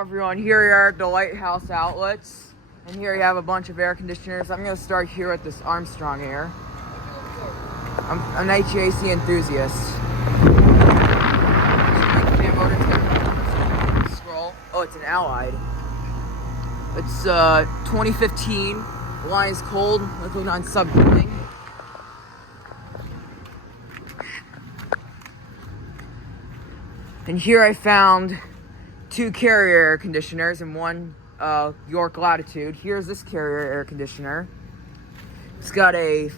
everyone, here we are at the Lighthouse outlets, and here you have a bunch of air conditioners. I'm going to start here with this Armstrong Air. I'm an HVAC enthusiast. Scroll. Oh, it's an Allied. It's 2015. The line is cold, liquid on subcooling. And here I found two Carrier air conditioners and one York Latitude. Here's this Carrier air conditioner. It's got a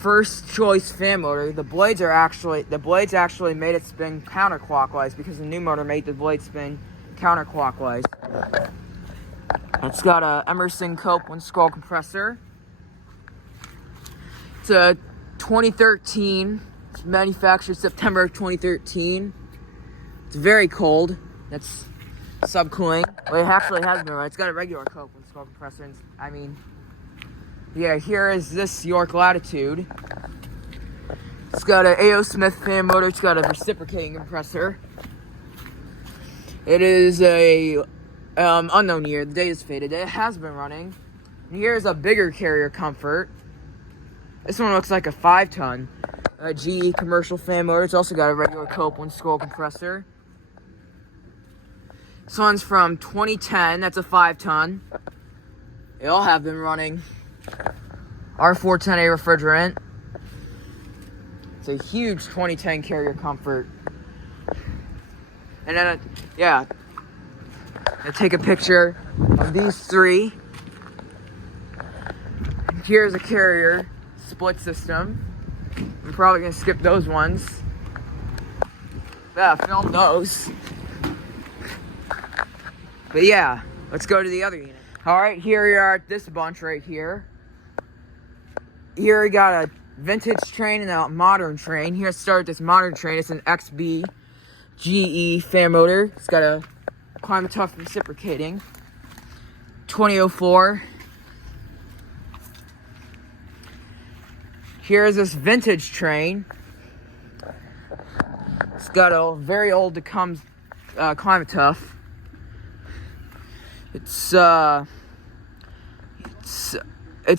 first choice fan motor. The blades actually made it spin counterclockwise because the new motor made the blade spin counterclockwise. It's got a Emerson Copeland scroll compressor. It's a 2013. It's manufactured September of 2013. It's very cold. That's subcooling. Well, it actually has been. It's got a regular Copeland scroll compressor. And, yeah, here is this York Latitude. It's got an A.O. Smith fan motor. It's got a reciprocating compressor. It is a unknown year. The date is faded. It has been running. And here's a bigger Carrier Comfort. This one looks like a 5-ton GE commercial fan motor. It's also got a regular Copeland scroll compressor. This one's from 2010. That's a 5-ton. They all have been running. R410A refrigerant. It's a huge 2010 Carrier Comfort. And then, I take a picture of these three. Here's a Carrier split system. I'm probably gonna skip those ones. Yeah, film those. But yeah, let's go to the other unit. Alright, here we are at this bunch right here. Here we got a vintage train and a modern train. Here, let's start with this modern train. It's an XB GE fan motor. It's got a Climate-Tough reciprocating. 2004. Here's this vintage train. It's got a very old Tecum's Climate-Tough. It's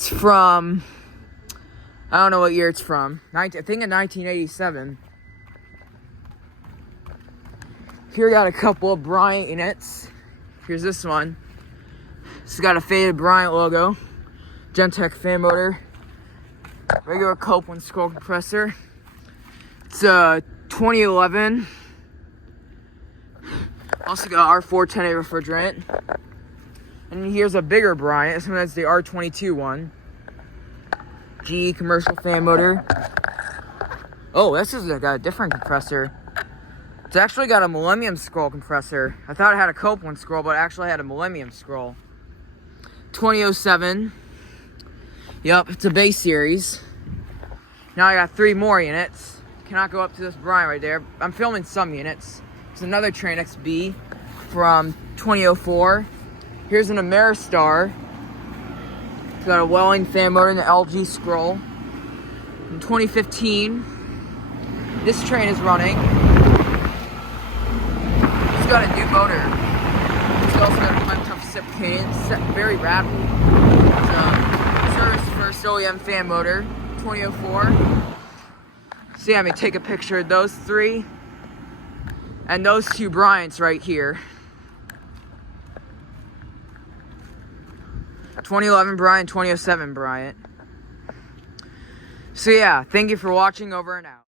from, I don't know what year it's from. I think in 1987. Here we got a couple of Bryant units. Here's this one. It's got a faded Bryant logo. Gentech fan motor. Regular Copeland scroll compressor. It's 2011. Also got R410A refrigerant. And here's a bigger Bryant. This one is the R22 one. GE commercial fan motor. Oh, this is got a different compressor. It's actually got a Millennium scroll compressor. I thought it had a Copeland scroll, but it actually had a Millennium scroll. 2007. Yep, it's a base series. Now I got 3 more units. Cannot go up to this Bryant right there. I'm filming some units. There's another Train XB from 2004. Here's an Ameristar. It's got a Welling fan motor and the LG scroll. In 2015, this train is running. It's got a new motor. It's also got a Climate-Tough reciprocating. It's set very rapidly. It's a service first OEM fan motor, 2004. So yeah, I'm gonna take a picture of those 3 and those 2 Bryants right here. 2011 Bryant, 2007 Bryant. So yeah, thank you for watching. Over and out.